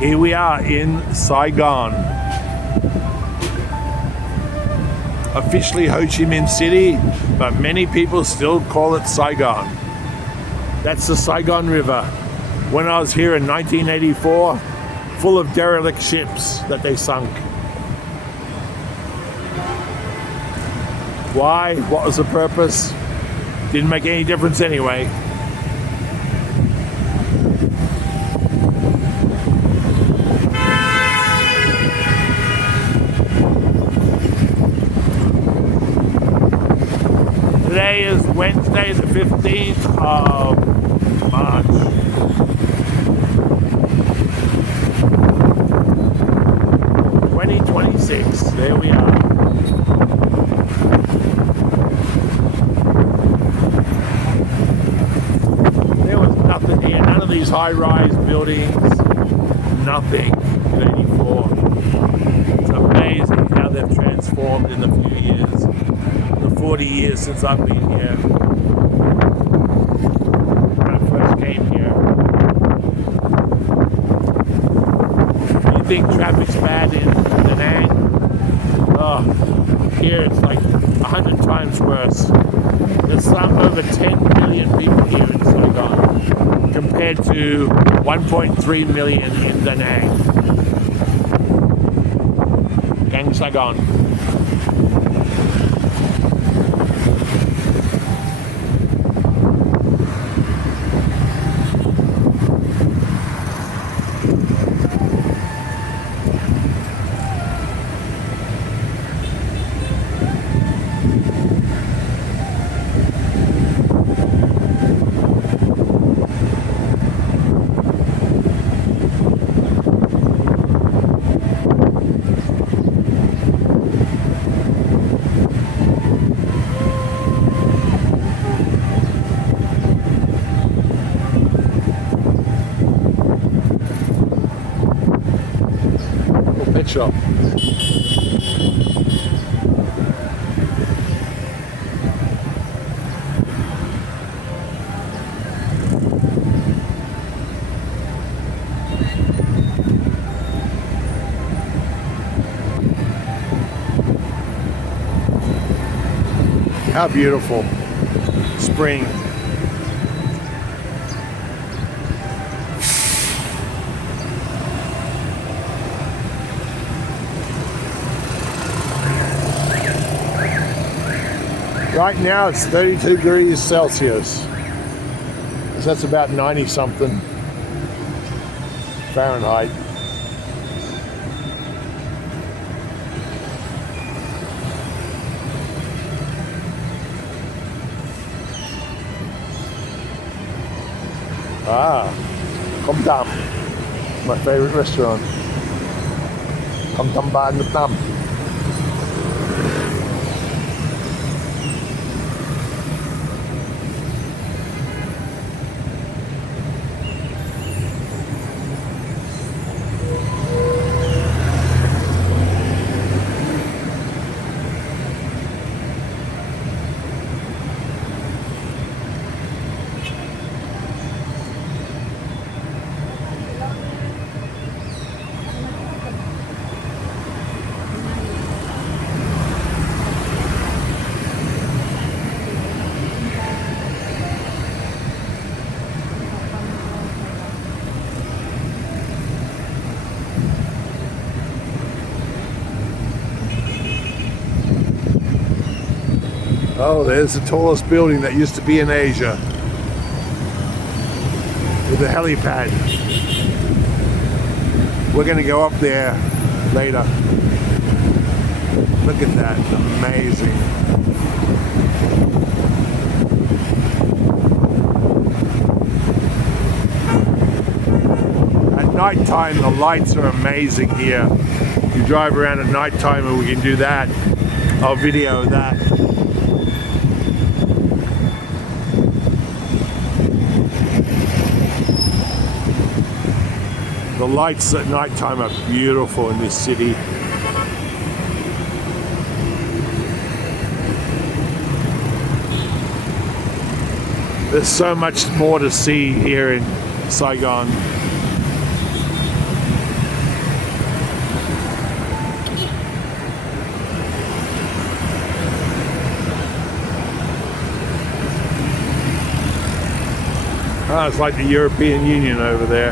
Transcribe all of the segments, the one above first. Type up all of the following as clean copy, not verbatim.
Here we are in Saigon. Officially Ho Chi Minh City, but many people still call it Saigon. That's the Saigon River. When I was here in 1984, full of derelict ships that they sunk. Why? What was the purpose? Didn't make any difference anyway. Today is Wednesday, the 15th of March. There we are. There was nothing here, none of these high-rise buildings, nothing in 84. It's amazing how they've transformed in the few years, the 40 years since I've been here. When I first came here. You think traffic's bad in Da Nang? Oh, here it's like 100 times worse. There's over 10 million people here in Saigon compared to 1.3 million in Da Nang. Gang Saigon. Pet shop. How beautiful. Spring. Right now it's 32 degrees Celsius. So that's about 90 something Fahrenheit. Kom Tam, my favorite restaurant. Kom Tam Ba Nut Nam. Oh, there's the tallest building that used to be in Asia with the helipad. We're going to go up there later. Look at that, amazing. At night time, the lights are amazing here. You drive around at night time and we can do that. I'll video that. The lights at night time are beautiful in this city. There's so much more to see here in Saigon. Oh, it's like the European Union over there.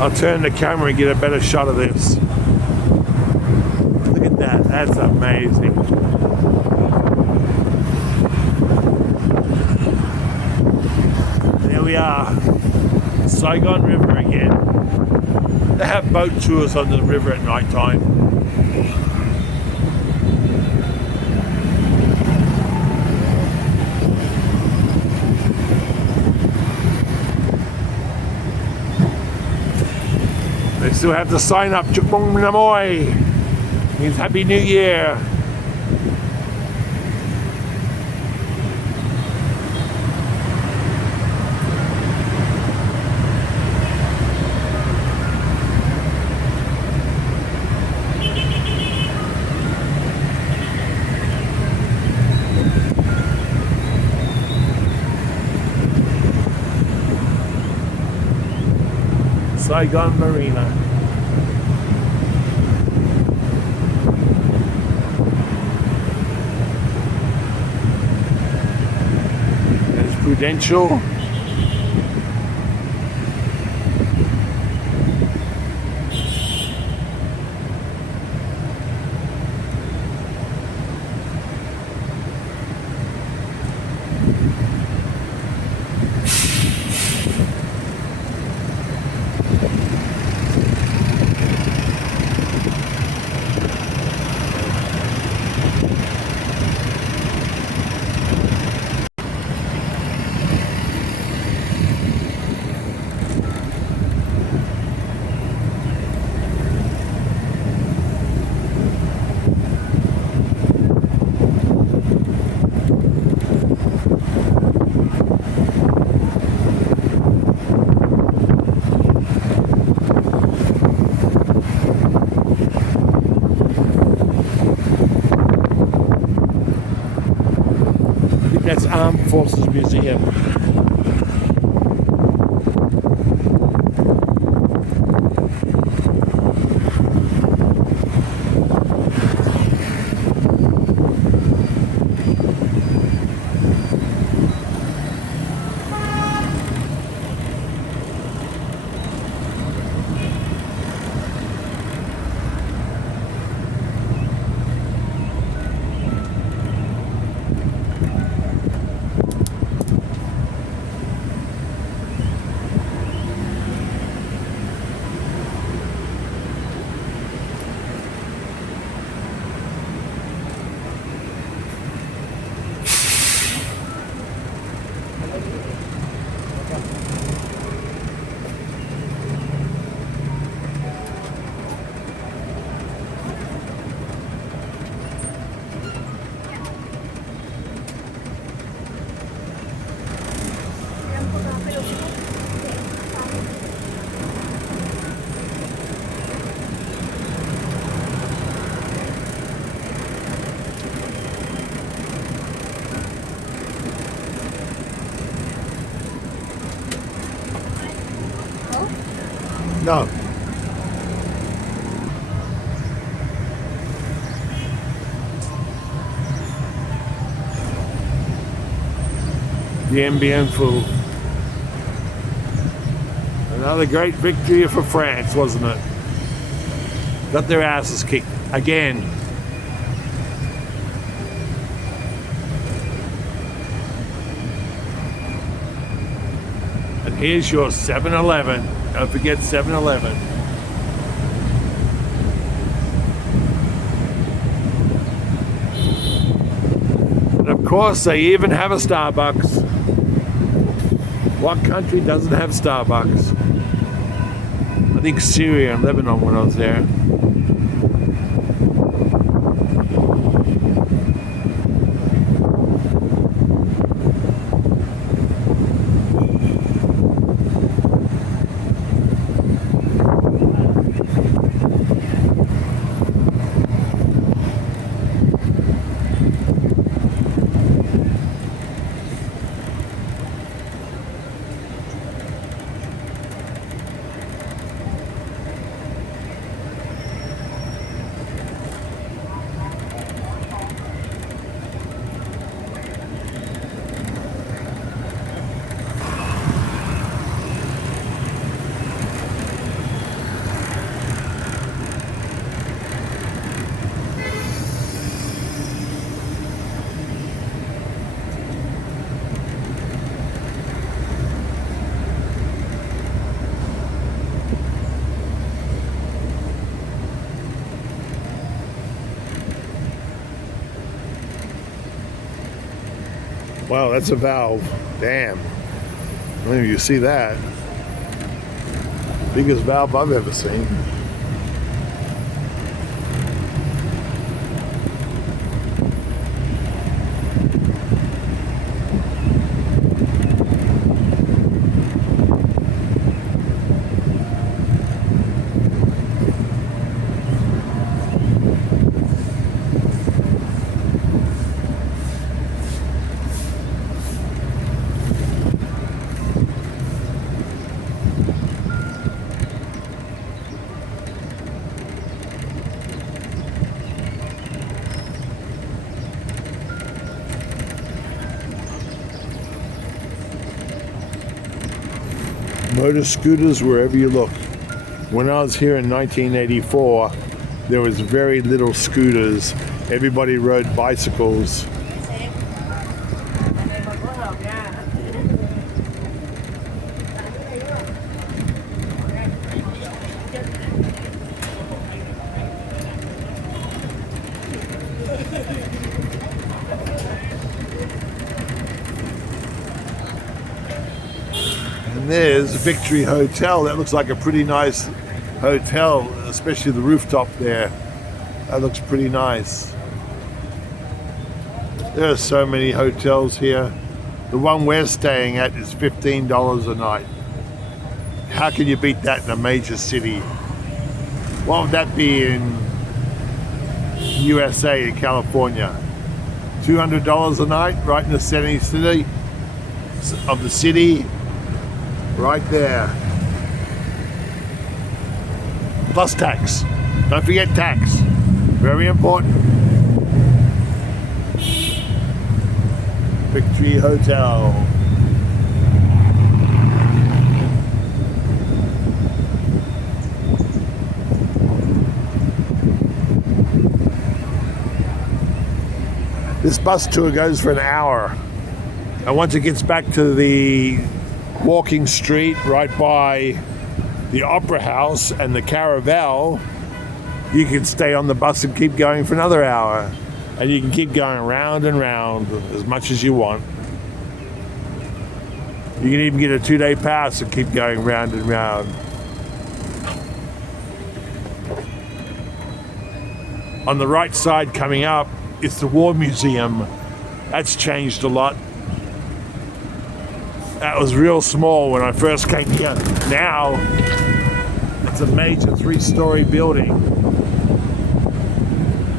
I'll turn the camera and get a better shot of this. Look at that, that's amazing. There we are, Saigon River again. They have boat tours on the river at night time. They still have the sign up, Chukmong Namoy, means Happy New Year. Saigon Marina. There's Prudential. That's Armed Forces Museum. No. Bien, bien fou. Another great victory for France, wasn't it? Got their asses kicked again. And here's your 7-Eleven. Don't forget 7-Eleven. And of course, they even have a Starbucks. What country doesn't have Starbucks? I think Syria and Lebanon when I was there. Wow, that's a valve. Damn. I don't know if you see that. Biggest valve I've ever seen. Motor scooters wherever you look. When I was here in 1984, there was very little scooters. Everybody rode bicycles. And there's Victory Hotel. That looks like a pretty nice hotel, especially the rooftop there. That looks pretty nice. There are so many hotels here. The one we're staying at is $15 a night. How can you beat that in a major city? What would that be in USA, in California? $200 a night, right in the city of the city. Right there. Plus tax. Don't forget tax. Very important. Victory Hotel. This bus tour goes for an hour. And once it gets back to the walking street right by the Opera House and the Caravel, you can stay on the bus and keep going for another hour. And you can keep going round and round as much as you want. You can even get a 2-day pass and keep going round and round. On the right side coming up is the War Museum. That's changed a lot. That was real small when I first came here. Now, it's a major 3-story building.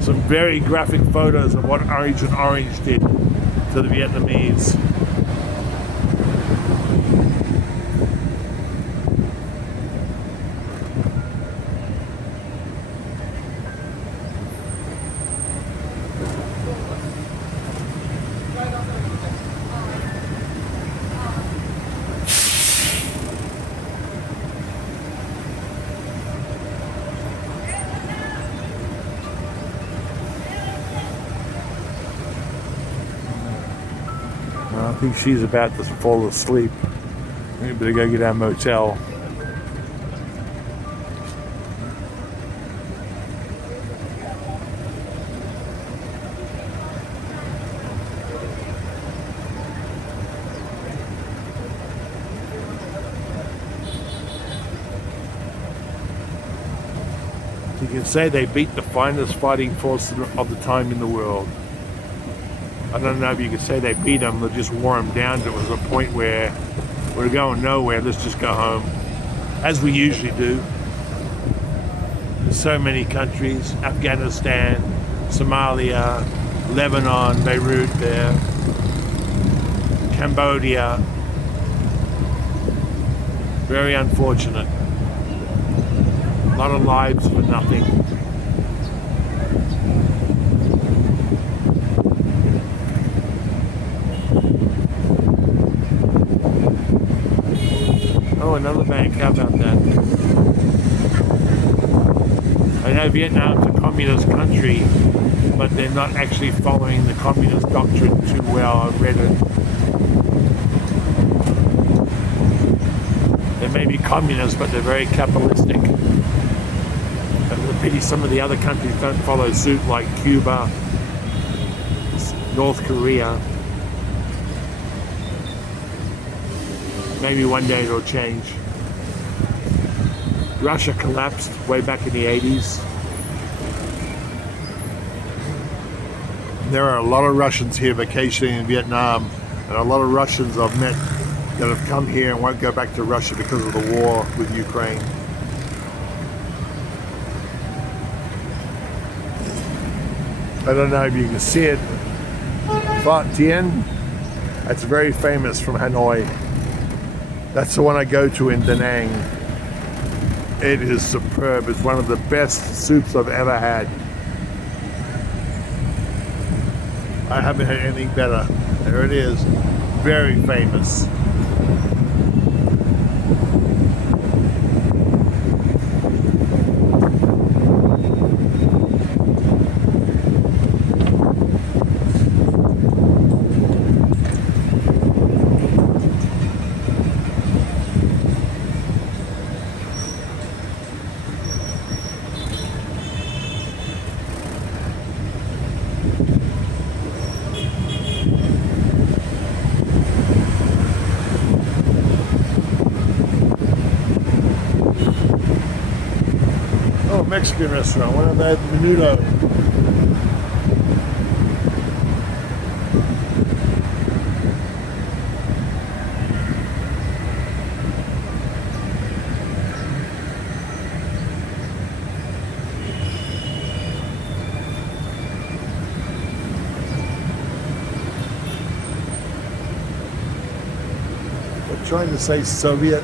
Some very graphic photos of what Agent Orange did to the Vietnamese. I think she's about to fall asleep. We better go get our motel. You can say they beat the finest fighting force of the time in the world. I don't know if you could say they beat them, they just wore them down. It was a point where we're going nowhere, let's just go home, as we usually do. There's so many countries, Afghanistan, Somalia, Lebanon, Beirut there, Cambodia. Very unfortunate. A lot of lives for nothing. Oh, another bank. How about that? I know Vietnam's a communist country, but they're not actually following the communist doctrine too well. I've read it. They may be communist, but they're very capitalistic. And maybe some of the other countries don't follow suit, like Cuba, North Korea. Maybe one day it'll change. Russia collapsed way back in the 80s. There are a lot of Russians here vacationing in Vietnam, and a lot of Russians I've met that have come here and won't go back to Russia because of the war with Ukraine. I don't know if you can see it. Phat Tien, that's very famous from Hanoi. That's the one I go to in Da Nang. It is superb. It's one of the best soups I've ever had. I haven't had anything better. There it is. Very famous. Mexican restaurant. One of that menudo. I'm trying to say Soviet.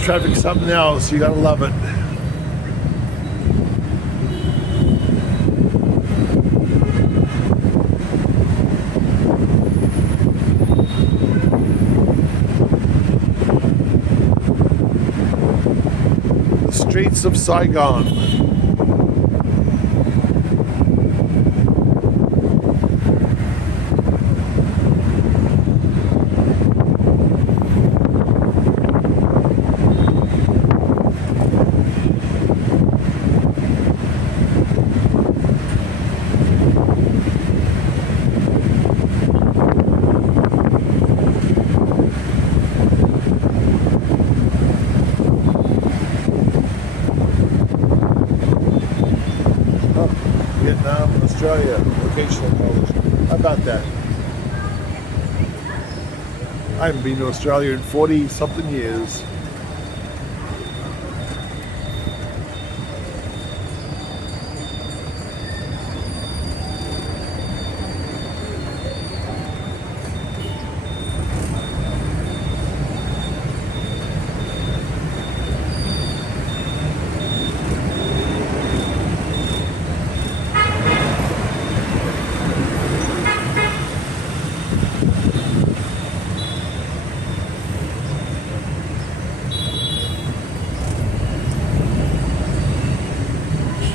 Traffic's something else. You gotta love it. The streets of Saigon. Vietnam, Australia, vocational college. How about that? I haven't been to Australia in 40 something years.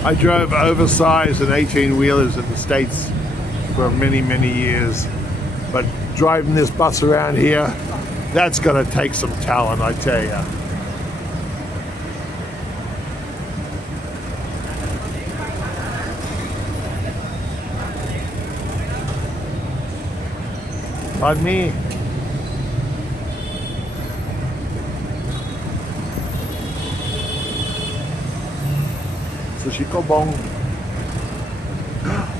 I drove oversized and 18-wheelers in the States for many, many years. But driving this bus around here, that's going to take some talent, I tell you. Pardon me. Sushi Bong.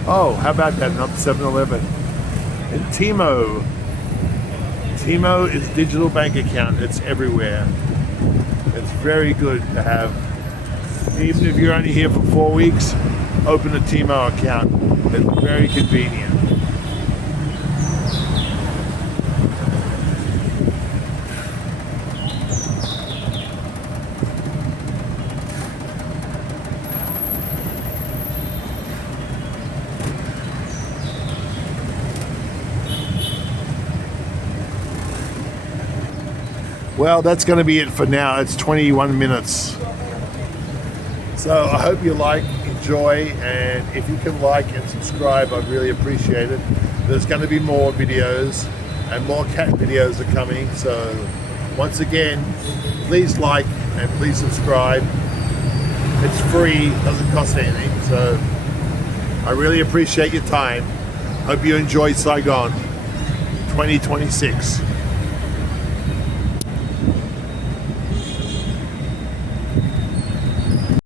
Oh, how about that? Not 7-Eleven. And Timo. Timo is digital bank account. It's everywhere. It's very good to have. Even if you're only here for 4 weeks, open a Timo account. It's very convenient. Well, that's going to be it for now. It's 21 minutes. So I hope you like, enjoy, and if you can like and subscribe, I'd really appreciate it. There's going to be more videos, and more cat videos are coming. So once again, please like and please subscribe. It's free, doesn't cost anything. So I really appreciate your time. Hope you enjoy Saigon 2026.